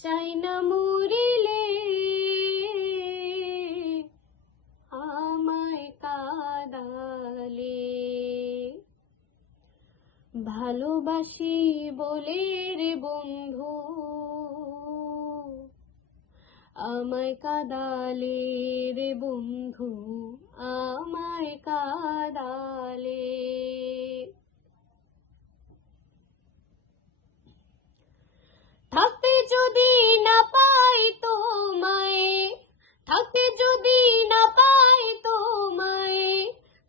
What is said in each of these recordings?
চাই না মরিলে আমায় কাঁদালে। ভালোবাসি বলে রে বন্ধু আমায় কাঁদালে রে বন্ধু, আমায় কাঁদালে। থাকতে যদি না পাই তোমায়, থাকতে যদি না পাই তোমায়,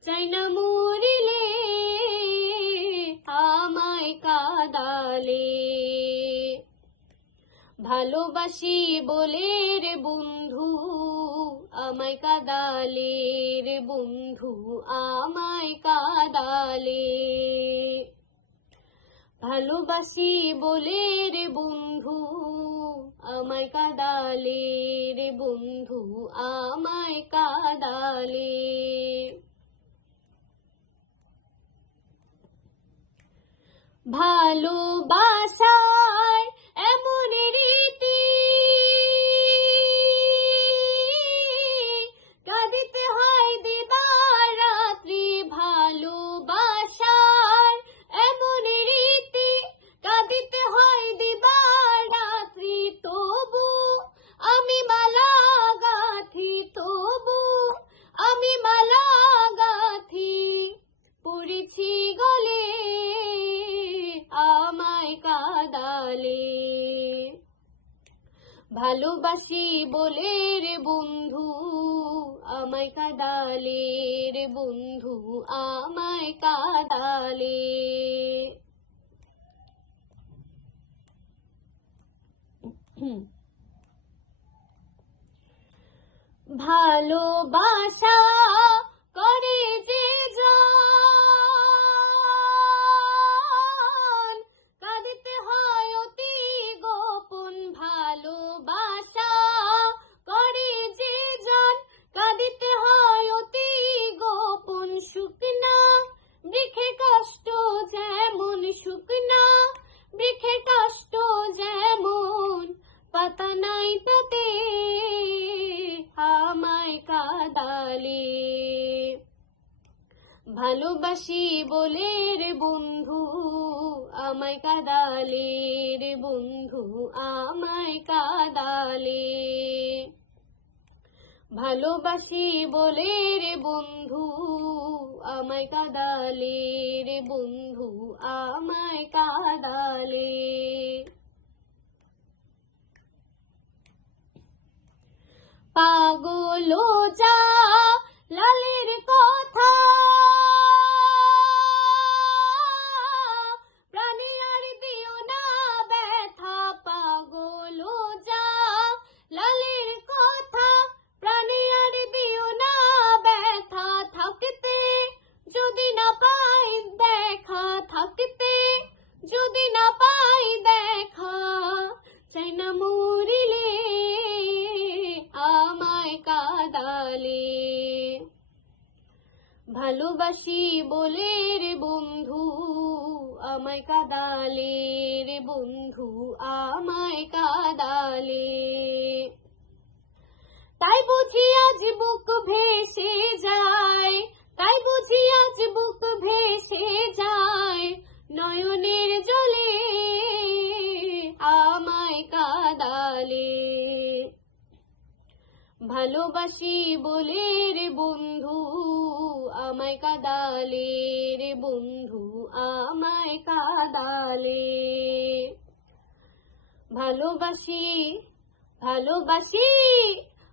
চাই না মরিলে আমায় কাঁদালে। ভালোবাসি বলে রে বন্ধু আমায় কাঁদালে রে বন্ধু, আমায় কাঁদালে। ভালোবাসি বলে রে বন্ধু আমায় কাঁদালে রে বন্ধু, আমায় কাঁদালে। ভালোবাসার এমন রীতি কাঁদিতে হয় দিবারাত্রি। ভালোবাসার এমন রীতি কাঁদিতে হয় দিবারাত্রি। তবু আমি মালা গাঁথি, তবু আমি মালা গাঁথি, পড়েছি গলে আমায় কাঁদালে। ভালোবাসি বলে রে বন্ধু আমায় কাঁদালে রে বন্ধু, আমায় কাঁদালে। ভালোবাসা করে যে জান, কাঁদিতে হয় অতি গোপন। ভালোবাসা করে যে জান, কাঁদিতে হয় অতি গোপন। শুকনা বৃক্ষে কষ্ট যেমন, শুকনা বৃক্ষে কষ্ট যেমন, পাতা নাই তাতে আমায় কাঁদালে। ভালোবাসি বলে রে বন্ধু আমায় কাঁদালে রে বন্ধু, আমায় কাঁদালে। ভালোবাসি বলে রে বন্ধু আমায় কাঁদালে রে বন্ধু, আমায় কাঁদালে। পাগল যা লালের কথা প্রাণে আর দিও না ব্যথা। পাগল যা লালের কথা প্রাণে আর দিও না ব্যথা। থাকতে যদি না পাই দেখা, থাকতে যদি না পাই দেখা, চাই না মরিলে আমায় কাঁদালে। ভালোবাসি বলে রে বন্ধু আমায় কাঁদালে রে বন্ধু, আমায় কাঁদালে। তাই বুঝি আজ বুক ভেসে যায়, তাই বুঝি আজ বুক ভেসে যায়, নয়নের জলে আমায় কাঁদালে। ভালোবাসি বলে রে বন্ধু আমায় কাঁদালে রে বন্ধু, আমায় কাঁদালে। ভালোবাসি ভালোবাসি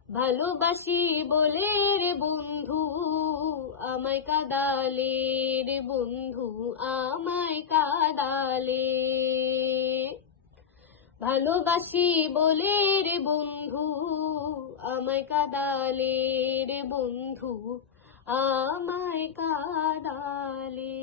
ভালোবাসি বলে রে বন্ধু আমায় কাঁদালে রে বন্ধু, আমায় কাঁদালে। ভালোবাসি বলে রে বন্ধু আমায় কাঁদালে রে বন্ধু, আমায় কাঁদালে।